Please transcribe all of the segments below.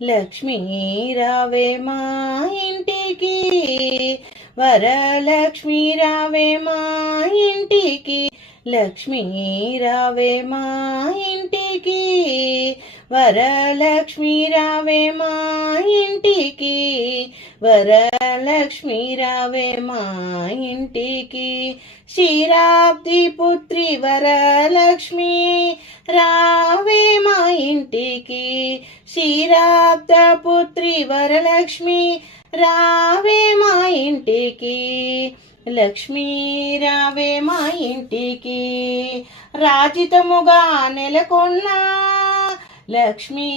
లక్ష్మీ రావే మా ఇంటికి, వరలక్ష్మీ రావే మా ఇంటికి, లక్ష్మీ రావే మా ఇంటికి, వరలక్ష్మీ రావే మా ఇంటికి, వరలక్ష్మీ రావే మా ఇంటికి, క్షీరాబ్ది పుత్రి వరలక్ష్మి రావే మా ఇంటికి, క్షీరాబ్ద పుత్రి వరలక్ష్మి రావే మా ఇంటికి, లక్ష్మీ రావే మా ఇంటికి, రాజితముగా నెలకొన్న లక్ష్మీ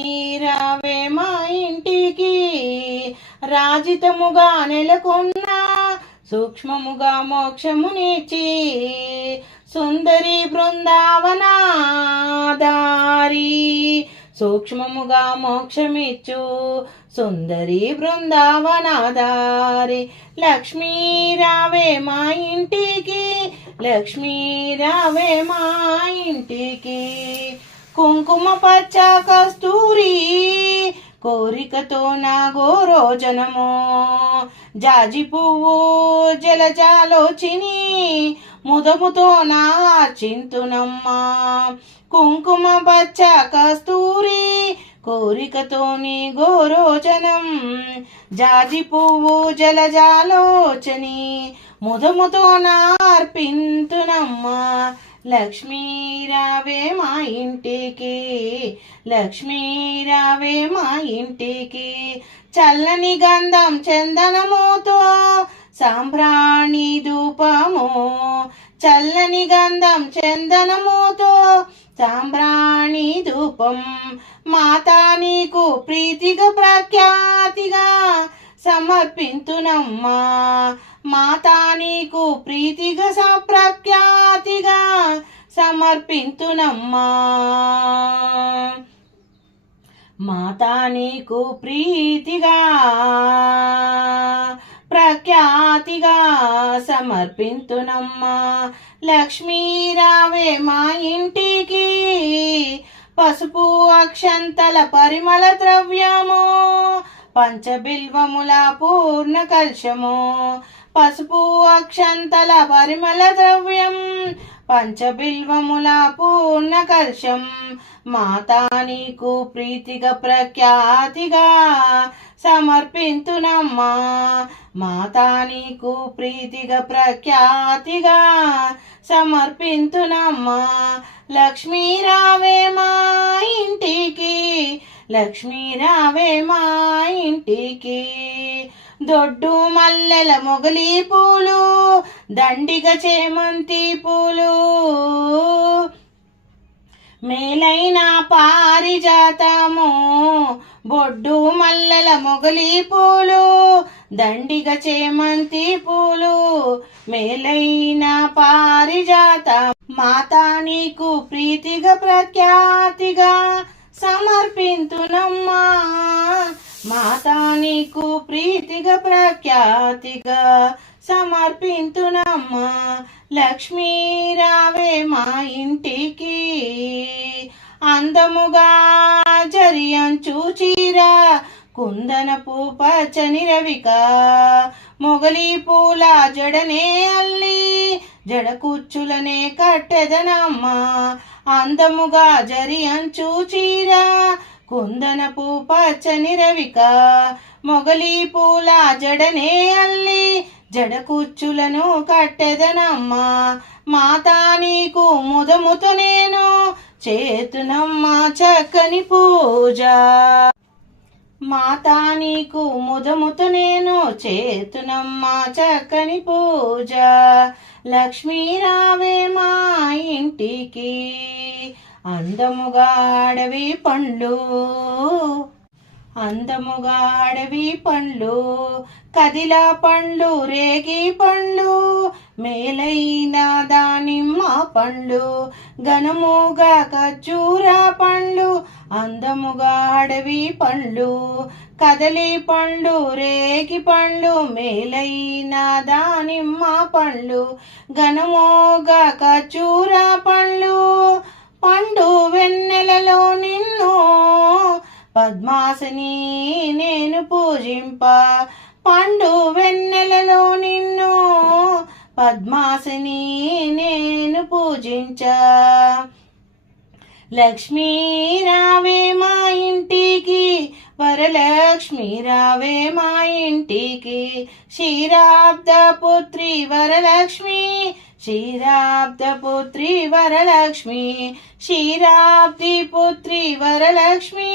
రావే మా ఇంటికి, రాజితముగా నెలకొన్న సూక్ష్మముగా మోక్షమునిచ్చి సుందరి బృందావన దారి, సూక్ష్మముగా మోక్షమిచ్చు సుందరి బృందావన దారి, లక్ష్మీ రావే మా ఇంటికి, లక్ష్మీ రావే మా ఇంటికి, కుంకుమ పచ్చ కస్తూరి కోరికతో నా గోరోజనము, జాజి పువ్వు జలజాలోచిని ముదముతో నా చింతునమ్మా, కుంకుమ పచ్చ కస్తూరి కోరికతో నీ గోరోజనం, జాజి పువ్వు జలజాలోచని ముదముతో నార్పింతునమ్మా, లక్ష్మీ రావే మా ఇంటికి, లక్ష్మీ రావే మా ఇంటికి, చల్లని గంధం చందనముతో సాంబ్రాణి ధూపము, చల్లని గంధం చందనముతో సాంబ్రాణి ధూపం, మాతా నీకు ప్రీతిగా ప్రఖ్యాతిగా సమర్పింతునమ్మా, మాతా నీకు ప్రీతిగా ప్రఖ్యాతిగా సమర్పింతునమ్మా, మాతా నీకు ప్రీతిగా ప్రఖ్యాతిగా సమర్పింతునమ్మా, లక్ష్మీ రావే మా ఇంటికి, పసుపు అక్షంతల పరిమళ ద్రవ్యము పంచబిల్వముల పూర్ణ కల్శము, పసుపు అక్షంతల పరిమళ ద్రవ్యం పంచబిల్వముల పూర్ణ కల్శం, మాతా నీకు ప్రీతిగా ప్రఖ్యాతిగా సమర్పింతునమ్మా, మాతా నీకు ప్రీతిగా ప్రఖ్యాతిగా సమర్పింతునమ్మా, లక్ష్మీ రావే మా ఇంటికి, లక్ష్మీ రావే మా ఇంటికి, దొడ్డు మల్లెల మొగలి పూలు దండిగ చేమంతి పూలు మేలైన పారిజాతము, బొడ్డు మల్లెల మొగలి పూలు దండిగ చేమంతి పూలు మేలైన పారిజాత, మాతా నీకు ప్రీతిగా ప్రఖ్యాతిగా సమర్పింతునమ్మా, మాతా నీకు ప్రీతిగా ప్రఖ్యాతిగా సమర్పింతునమ్మా, లక్ష్మీ రావే మా ఇంటికి, అందముగా జరియంచు చీర కుందనపు పచ్చని రవిక, మొగలి పూల జడనే అల్లి జడ కుచ్చులనే కట్టెదనమ్మా, అందముగా జరియంచు చీర కుందనపు పచ్చని రవిక, మొగలి పూల జడనే అల్లి జడ కుచ్చులను కట్టెదనమ్మా, మాతా నీకు ముదముతో నేను చేతునమ్మా చక్కని పూజ, మాతా నీకు ముదముతో నేను చేతునమ్మా చక్కని పూజ, లక్ష్మీ రావే మా ఇంటికి, అందముగా అడవి పండ్లు అందముగా అడవి పండ్లు కదిల పండ్లు రేగి పండ్లు మేలైన దానిమ్మ పండ్లు ఘనముగా ఖర్జూర పండ్లు అందముగా అడవి పండ్లు కదలి పండ్లు రేగి పండ్లు మేలైన దానిమ్మ పండ్లు ఘనముగా ఖర్జూర పండ్లు పండు వెన్నెలలో నిన్ను పద్మాసని నేను పూజింప పండు వెన్నెలలో నిన్ను పద్మాసని నేను పూజించ లక్ష్మీ రావే మా ఇంటికి వరలక్ష్మి రావే మా ఇంటికి క్షీరాబ్ద పుత్రి వరలక్ష్మి క్షీరాబ్ద పుత్రి వరలక్ష్మి క్షీరాబ్ది పుత్రి వరలక్ష్మి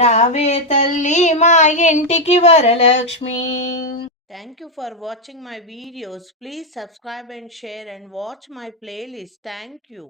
రావే తల్లి మా ఇంటికి Varalakshmi. Thank you for watching my videos. Please subscribe and share and watch my playlist. Thank you.